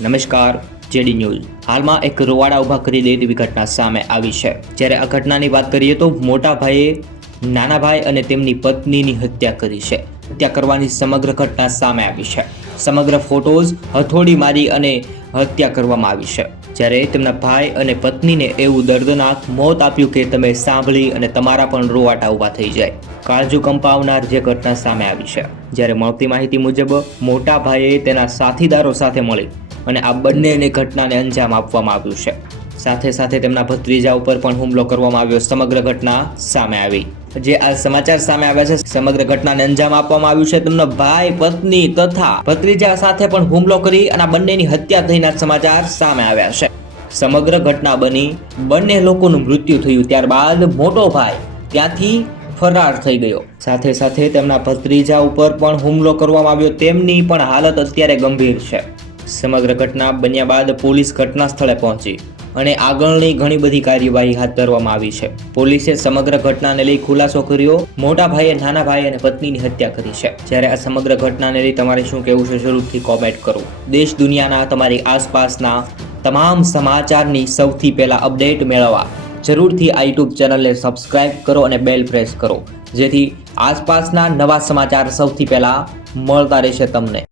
નમસ્કાર, JD news. હાલમાં એક રોવાડા ઊભા કરી દે તેવી ઘટના સામે આવી છે. જ્યારે આ ઘટનાની વાત કરીએ તો મોટા ભાઈએ નાના ભાઈ અને તેમની પત્નીની હત્યા કરી છે. હત્યા કરવાની સમગ્ર ઘટના સામે આવી છે. સમગ્ર ફોટોઝ હથોડી મારી અને હત્યા કરવામાં આવી છે. જ્યારે તેમના ભાઈ અને પત્નીને એવું દર્દનાક મોત આપ્યું કે તમે સાંભળી અને તમારા પણ રોવાટા ઊભા થઈ જાય. કાળજુ કંપાવનાર જે ઘટના સામે આવી છે. જ્યારે મળતી માહિતી મુજબ મોટા ભાઈએ તેના સાથીદારો સાથે મળી અને આ બંનેને ઘટનાને અંજામ આપવામાં આવ્યું છે. સાથે સાથે તેમના ભત્રીજા ઉપર પણ હુમલો કરવામાં આવ્યો. સમગ્ર ઘટના સામે આવી. જે આ સમાચાર સામે આવ્યા છે, સમગ્ર ઘટનાને અંજામ આપવામાં આવ્યું છે. તેમના ભાઈ, પત્ની તથા ભત્રીજા સાથે પણ હુમલો કરી અને આ બંનેની હત્યા થઈના સમાચાર સામે આવ્યા છે. સમગ્ર ઘટના બની, બંને લોકોનું મૃત્યુ થયું. ત્યારબાદ મોટો ભાઈ ત્યાંથી ફરાર થઈ ગયો. સાથે સાથે તેમના ભત્રીજા ઉપર પણ હુમલો કરવામાં આવ્યો. તેમની પણ હાલત અત્યારે ગંભીર છે. સમગ્ર ઘટના બન્યા બાદ પોલીસ ઘટના સ્થળે પહોંચી અને આગળની ઘણી બધી કાર્યવાહી હાથ ધરવામાં આવી છે. પોલીસે સમગ્ર ઘટનાને લઈ ખુલાસો કર્યો. મોટા ભાઈએ નાના ભાઈ અને પત્નીની હત્યા કરી છે. જ્યારે આ સમગ્ર ઘટનાને લઈ તમારે શું કહેવું છે, જરૂરથી કોમેન્ટ કરો. દેશ દુનિયાના, તમારી આસપાસના તમામ સમાચારની સૌથી પહેલા અપડેટ મેળવવા જરૂરથી આ યુટ્યુબ ચેનલને સબસ્ક્રાઇબ કરો અને બેલ પ્રેસ કરો, જેથી આસપાસના નવા સમાચાર સૌથી પહેલા મળતા રહેશે તમને.